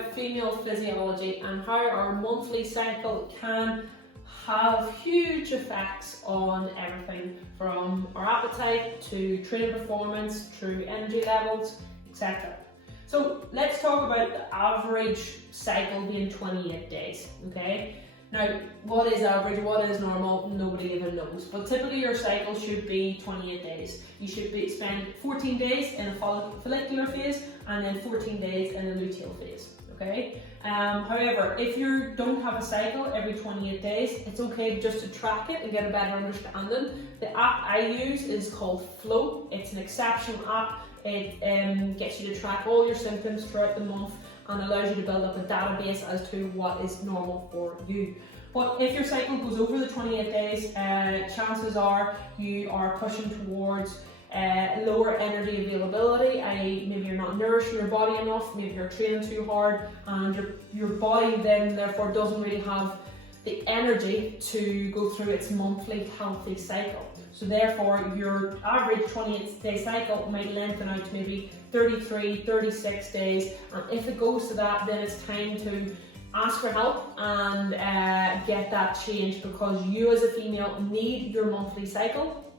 about female physiology and how our monthly cycle can have huge effects on everything from our appetite to training performance, to energy levels, etc. So let's talk about the average cycle being 28 days, okay? Now, what is average, what is normal, nobody even knows. But typically your cycle should be 28 days. You should spend 14 days in a follicular phase and then 14 days in a luteal phase, okay? However, if you don't have a cycle every 28 days, it's okay just to track it and get a better understanding. The app I use is called Flow. It's an exceptional app. It gets you to track all your symptoms throughout the month and allows you to build up a database as to what is normal for you. But if your cycle goes over the 28 days, chances are you are pushing towards lower energy availability, i.e. maybe you're not nourishing your body enough, maybe you're training too hard, and your body then therefore doesn't really have the energy to go through its monthly healthy cycle. So therefore your average 28-day cycle might lengthen out to maybe 33, 36 days, and if it goes to that, then it's time to ask for help and get that changed, because you as a female need your monthly cycle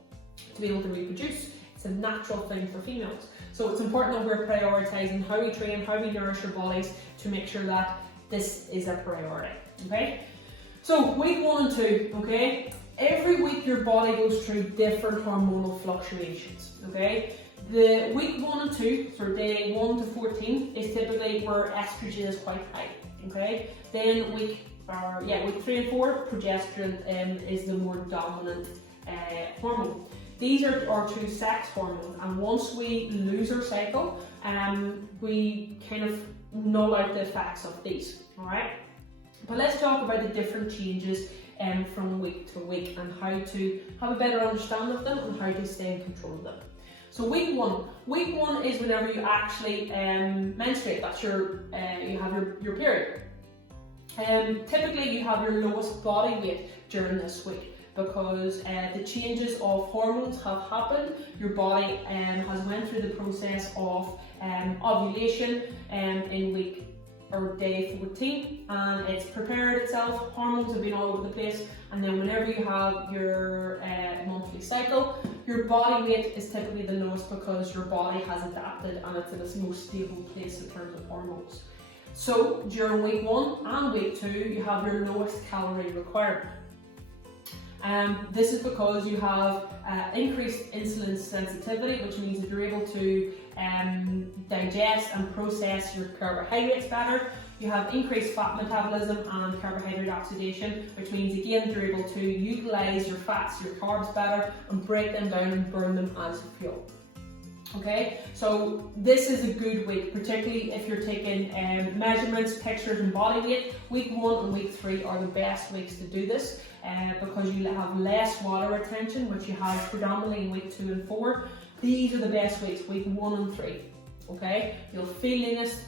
to be able to reproduce. It's a natural thing for females. So it's important that we're prioritising how we train, how we nourish our bodies to make sure that this is a priority, okay? So week 1 and 2, okay? Every week your body goes through different hormonal fluctuations, okay? The week 1 and 2, so day 1 to 14, is typically where estrogen is quite high, okay? Then week 3 and 4, progesterone is the more dominant hormone. These are our two sex hormones, and once we lose our cycle, we kind of null out the effects of these, alright? But let's talk about the different changes from week to week and how to have a better understanding of them and how to stay in control of them. So week 1 is whenever you actually menstruate. That's you have your period. Typically you have your lowest body weight during this week, because the changes of hormones have happened. Your body has went through the process of ovulation in week or day 14, and it's prepared itself. Hormones have been all over the place, and then whenever you have your monthly cycle, your body weight is typically the lowest because your body has adapted and it's in its most stable place in terms of hormones. So during week 1 and week 2, you have your lowest calorie requirement. This is because you have increased insulin sensitivity, which means that you're able to digest and process your carbohydrates better. You have increased fat metabolism and carbohydrate oxidation, which means again you're able to utilize your fats, your carbs better, and break them down and burn them as fuel. Okay, so this is a good week, particularly if you're taking measurements, pictures and body weight. Week 1 and week 3 are the best weeks to do this because you have less water retention, which you have predominantly in week 2 and 4. These are the best weeks, week 1 and 3. Okay, you'll feel leanest,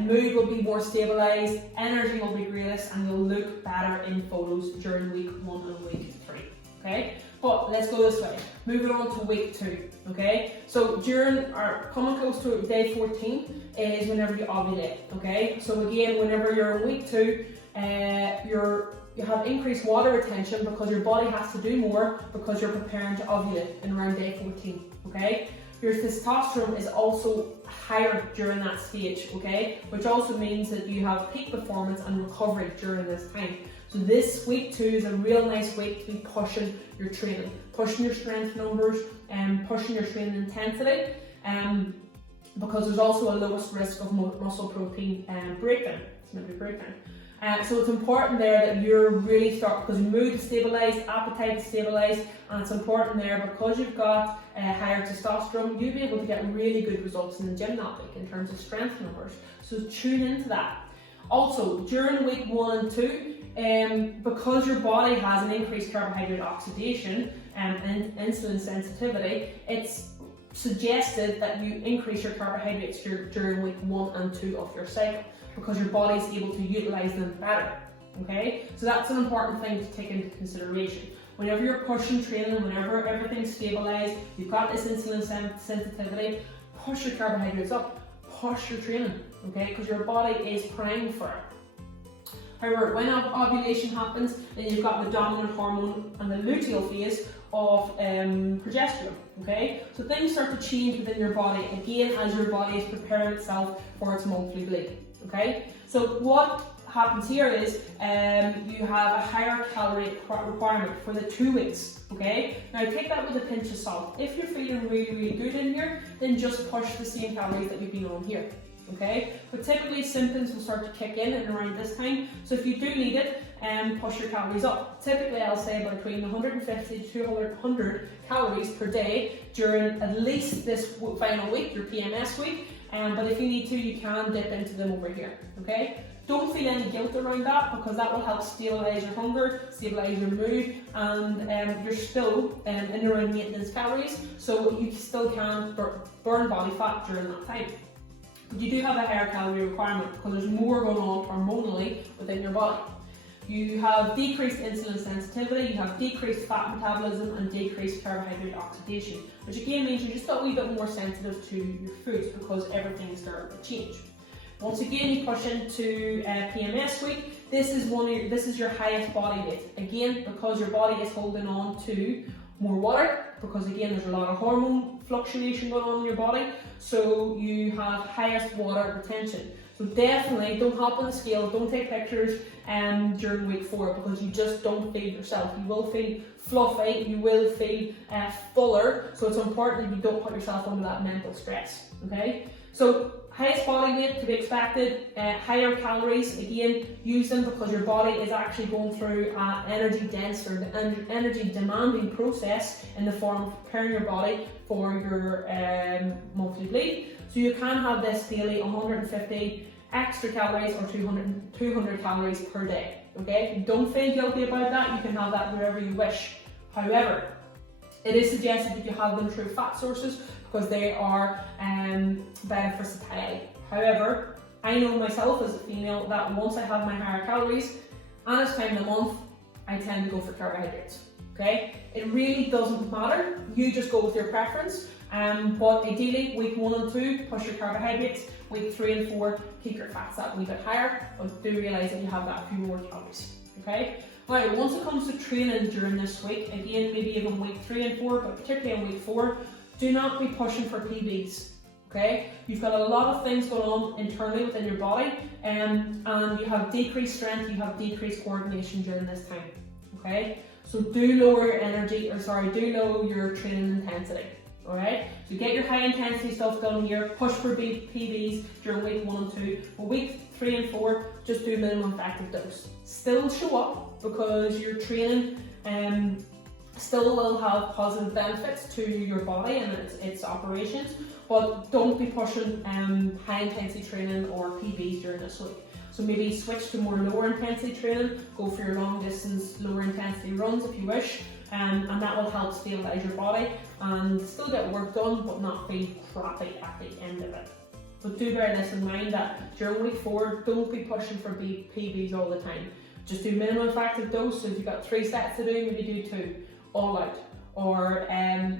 mood will be more stabilised, energy will be greatest, and you'll look better in photos during week 1 and week 3. Okay, but let's go this way. Moving on to week 2. Okay, so during coming close to day 14 is whenever you ovulate. Okay, so again, whenever you're in week 2, you have increased water retention because your body has to do more because you're preparing to ovulate in around day 14. Okay, your testosterone is also higher during that stage. Okay, which also means that you have peak performance and recovery during this time. So this week 2 is a real nice week to be pushing your training, pushing your strength numbers and pushing your training intensity, because there's also a lowest risk of muscle protein breakdown. So it's important there that you're really because your mood is stabilised, appetite is stabilised, and it's important there because you've got higher testosterone, you'll be able to get really good results in the gym that week in terms of strength numbers. So tune into that. Also, during week 1 and 2, because your body has an increased carbohydrate oxidation and insulin sensitivity, it's suggested that you increase your carbohydrates during week 1 and 2 of your cycle, because your body is able to utilize them better. Okay, so that's an important thing to take into consideration. Whenever you're pushing training, whenever everything's stabilized, you've got this insulin sensitivity, push your carbohydrates up, push your training. okay, because your body is primed for it. However, when ovulation happens, then you've got the dominant hormone and the luteal phase of progesterone, okay? So things start to change within your body, again, as your body is preparing itself for its monthly bleed, okay? So what happens here is you have a higher calorie requirement for the 2 weeks, okay? Now take that with a pinch of salt. If you're feeling really, really good in here, then just push the same calories that you've been on here. Okay, but typically symptoms will start to kick in at around this time. So if you do need it, push your calories up. Typically, I'll say between 150 to 200 calories per day during at least this final week, your PMS week. But if you need to, you can dip into them over here. Okay, don't feel any guilt around that, because that will help stabilize your hunger, stabilize your mood, and you're still in around maintenance calories, so you still can burn body fat during that time. But you do have a higher calorie requirement because there's more going on hormonally within your body. You have decreased insulin sensitivity, you have decreased fat metabolism and decreased carbohydrate oxidation, which again means you're just a wee bit more sensitive to your foods because everything's starting to change. Once again, you push into PMS week. This is your highest body weight. Again, because your body is holding on to more water, because again there's a lot of hormone fluctuation going on in your body, so you have highest water retention. So definitely don't hop on the scale, don't take pictures during week 4, because you just don't feel yourself. You will feel fluffy, you will feel fuller, so it's important that you don't put yourself under that mental stress, okay? So highest body weight to be expected, higher calories, again, use them because your body is actually going through an energy dense or energy demanding process in the form of preparing your body for your monthly bleed. So you can have this daily 150 extra calories or 200 calories per day, okay? Don't feel guilty about that, you can have that wherever you wish. However, it is suggested that you have them through fat sources because they are better for satiety. However, I know myself as a female that once I have my higher calories and it's time of the month, I tend to go for carbohydrates, okay? It really doesn't matter, you just go with your preference, but ideally week 1 and 2, push your carbohydrates, week 3 and 4, keep your fats that wee bit higher, but do realise that you have that few more calories, okay? Now, once it comes to training during this week, again, maybe even week 3 and 4, but particularly in week 4, do not be pushing for PBs, okay? You've got a lot of things going on internally within your body, and you have decreased strength, you have decreased coordination during this time, okay? So do lower your do lower your training intensity, alright? So get your high intensity stuff done here, push for PBs during week 1 and 2, but week 3 and 4, just do minimum effective dose. Still show up because your training still will have positive benefits to your body and its operations, but don't be pushing high intensity training or PBs during this week. So maybe switch to more lower intensity training, go for your long distance, lower intensity runs if you wish, and that will help stabilize your body and still get work done but not feel crappy at the end of it. But do bear this in mind that during week 4, don't be pushing for PBs all the time. Just do minimum effective dose, so if you've got 3 sets to do, maybe do 2, all out. Or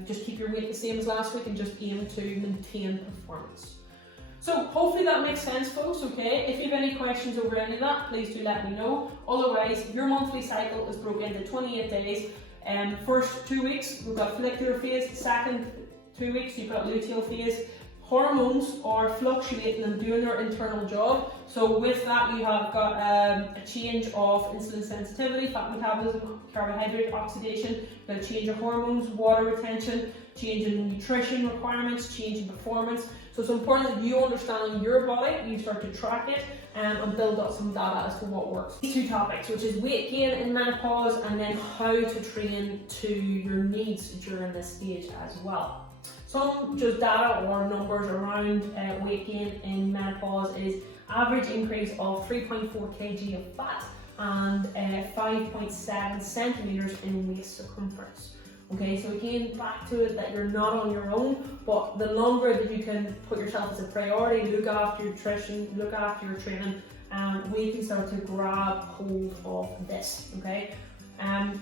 just keep your weight the same as last week and just aim to maintain performance. So hopefully that makes sense, folks, okay? If you have any questions over any of that, please do let me know. Otherwise, your monthly cycle is broken into 28 days. First 2 weeks, we've got follicular phase. Second 2 weeks, you've got luteal phase. Hormones are fluctuating and doing their internal job. So with that, you have got a change of insulin sensitivity, fat metabolism, carbohydrate oxidation, you've got a change of hormones, water retention, change in nutrition requirements, change in performance. So it's important that you understand your body, you start to track it and build up some data as to what works. These 2 topics, which is weight gain in menopause and then how to train to your needs during this stage as well. Some just data or numbers around weight gain in menopause is average increase of 3.4 kg of fat and 5.7 centimeters in waist circumference. Okay, so again, back to it that you're not on your own, but the longer that you can put yourself as a priority, look after your nutrition, look after your training, we can start to grab hold of this, okay?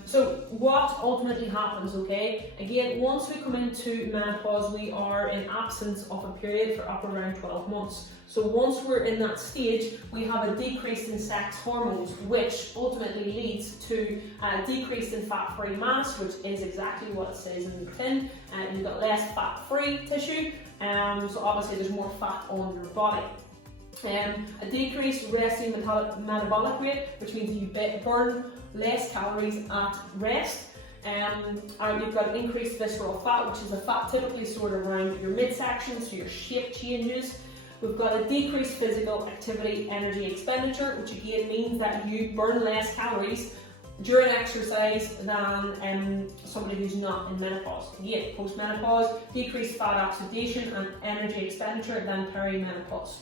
So what ultimately happens, okay? Again, once we come into menopause, we are in absence of a period for up around 12 months. So once we're in that stage, we have a decrease in sex hormones, which ultimately leads to a decrease in fat-free mass, which is exactly what it says in the tin. And you've got less fat-free tissue, so obviously there's more fat on your body. A decreased resting metabolic rate, which means you burn less calories at rest. You've got increased visceral fat, which is the fat typically stored around your midsection, so your shape changes. We've got a decreased physical activity energy expenditure, which again means that you burn less calories during exercise than somebody who's not in menopause. Again, post-menopause, decreased fat oxidation and energy expenditure than perimenopause.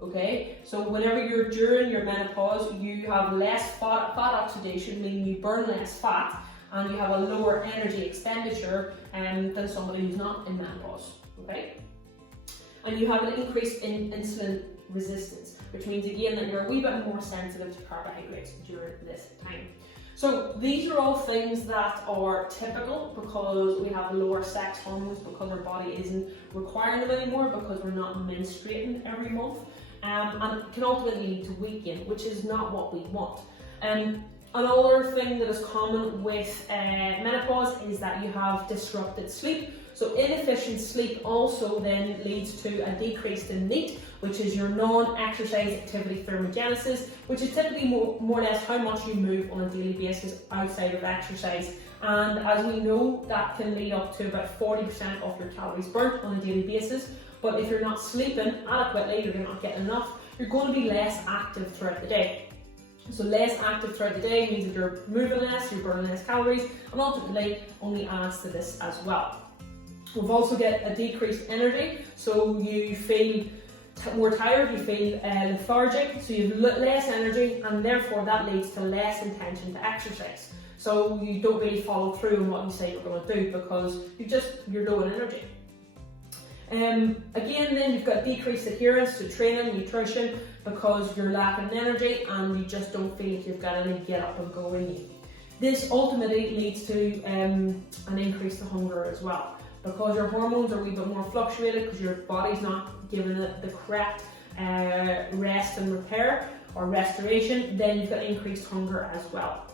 Okay, so whenever you're during your menopause, you have less fat oxidation, meaning you burn less fat, and you have a lower energy expenditure than somebody who's not in menopause. Okay, and you have an increase in insulin resistance, which means again that you're a wee bit more sensitive to carbohydrates during this time. So these are all things that are typical because we have lower sex hormones, because our body isn't requiring them anymore, because we're not menstruating every month. And can ultimately lead to weight gain, which is not what we want. Another thing that is common with menopause is that you have disrupted sleep. So inefficient sleep also then leads to a decrease in NEAT, which is your non-exercise activity thermogenesis, which is typically more or less how much you move on a daily basis outside of exercise. And as we know, that can lead up to about 40% of your calories burnt on a daily basis. But if you're not sleeping adequately, you're not getting enough, you're going to be less active throughout the day. So less active throughout the day means that you're moving less, you're burning less calories, and ultimately only adds to this as well. We've also got a decreased energy, so you feel more tired, you feel lethargic, so you have less energy, and therefore that leads to less intention to exercise. So you don't really follow through on what you say you're going to do because you're low in energy. Again, then you've got decreased adherence to training, nutrition, because you're lacking energy and you just don't feel like you've got any get up and go in you. This ultimately leads to an increase to hunger as well, because your hormones are a wee bit more fluctuated because your body's not giving it the correct rest and repair or restoration. Then you've got increased hunger as well.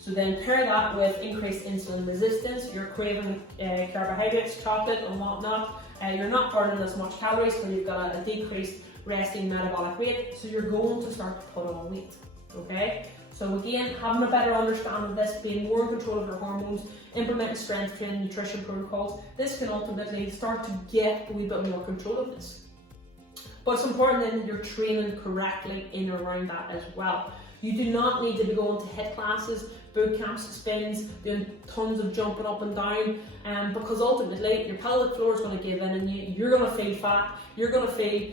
So then pair that with increased insulin resistance, you're craving carbohydrates, chocolate and whatnot. You're not burning as much calories, so you've got a decreased resting metabolic rate, so you're going to start to put on weight. Okay, so again, having a better understanding of this, being more in control of your hormones, implementing strength training, nutrition protocols, this can ultimately start to get a wee bit more control of this. But it's important then that you're training correctly in and around that as well. You do not need to be going to HIIT classes, boot camps, spins, doing tons of jumping up and down, because ultimately your pelvic floor is going to give in and you're going to feel fat, you're going to feel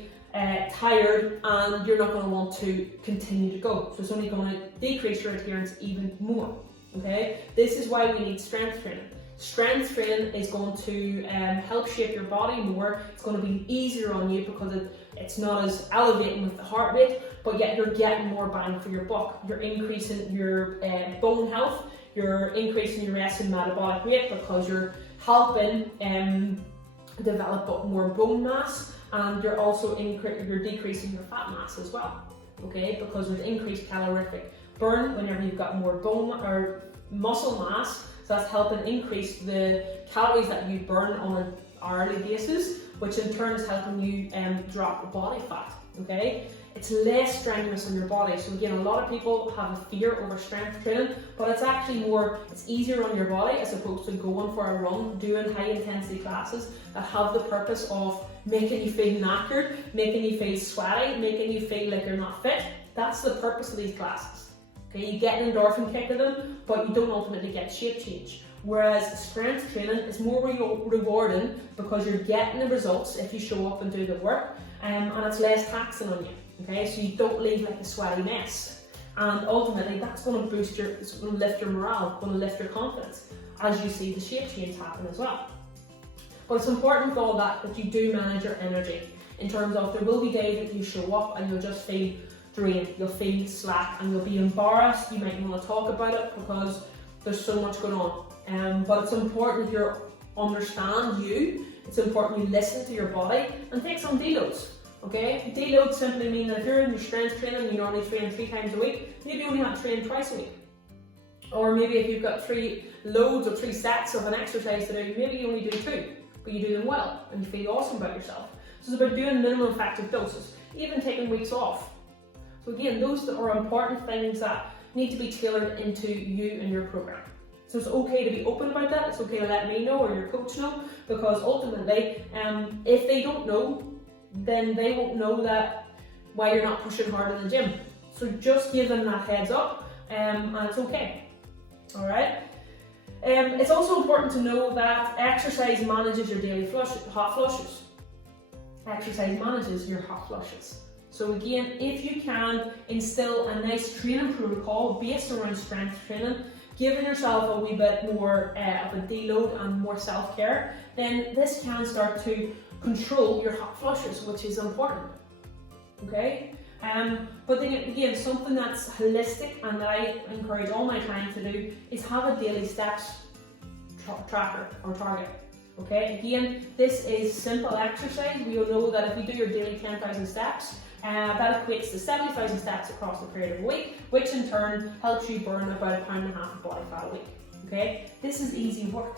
tired, and you're not going to want to continue to go. So it's only going to decrease your adherence even more. Okay, this is why we need strength training. Strength training is going to help shape your body more. It's going to be easier on you because it's not as elevating with the heart rate, but yet you're getting more bang for your buck. You're increasing your bone health, you're increasing your resting metabolic rate because you're helping develop more bone mass, and you're also you're decreasing your fat mass as well. Okay, because with increased calorific burn, whenever you've got more bone or muscle mass, so that's helping increase the calories that you burn on an hourly basis, which in turn is helping you drop body fat. Okay, it's less strenuous on your body. So again, a lot of people have a fear over strength training, but it's actually it's easier on your body as opposed to going for a run, doing high intensity classes that have the purpose of making you feel knackered, making you feel sweaty, making you feel like you're not fit. That's the purpose of these classes. Okay, you get an endorphin kick of them, but you don't ultimately get shape change. Whereas strength training is more rewarding because you're getting the results if you show up and do the work, and it's less taxing on you. Okay, so you don't leave like a sweaty mess, and ultimately that's going to it's going to lift your morale, going to lift your confidence as you see the shape change happen as well. But it's important with all that you do manage your energy in terms of there will be days that you show up and you'll just feel drained, you'll feel slack, and you'll be embarrassed. You might want to talk about it because There's so much going on. But it's important you understand you. It's important you listen to your body and take some deloads. Okay? Deloads simply mean that if you're in your strength training and you normally train 3 times a week, maybe you only have to train twice a week. Or maybe if you've got 3 loads or 3 sets of an exercise to do, maybe you only do 2, but you do them well and you feel awesome about yourself. So it's about doing minimum effective doses, even taking weeks off. So again, those are important things that need to be tailored into you and your program. So it's okay to be open about that. It's okay to let me know or your coach know, because ultimately, if they don't know, then they won't know that why you're not pushing hard in the gym. So just give them that heads up, and it's okay. All right. It's also important to know that exercise manages your daily hot flushes. Exercise manages your hot flushes. So again, if you can instill a nice training protocol based around strength training, giving yourself a wee bit more of a deload and more self-care, then this can start to control your hot flushes, which is important. Okay? But then again, something that's holistic and that I encourage all my clients to do is have a daily steps tracker or target. Okay? Again, this is simple exercise. We all know that if you do your daily 10,000 steps, that equates to 70,000 steps across the period of a week, which in turn helps you burn about 1.5 pounds of body fat a week. Okay? This is easy work.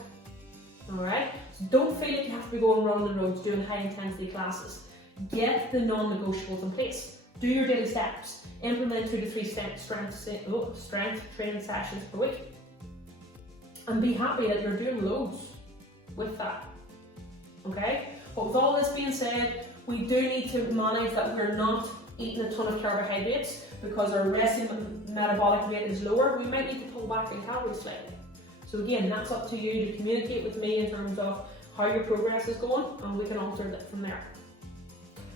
Alright? So don't feel like you have to be going around the roads doing high intensity classes. Get the non-negotiables in place. Do your daily steps. Implement 2 to 3 strength training sessions per week. And be happy that you're doing loads with that. Okay? But with all this being said, we do need to manage that we're not eating a ton of carbohydrates because our resting metabolic rate is lower. We might need to pull back in calories slightly. So again, that's up to you to communicate with me in terms of how your progress is going, and we can alter that from there.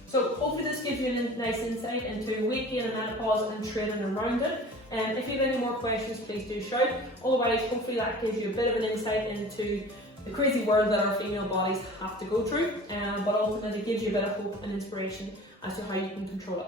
So hopefully this gives you a nice insight into weight gain and menopause and training around it. And if you have any more questions, please do shout. Otherwise, hopefully that gives you a bit of an insight into the crazy world that our female bodies have to go through, but ultimately gives you a bit of hope and inspiration as to how you can control it.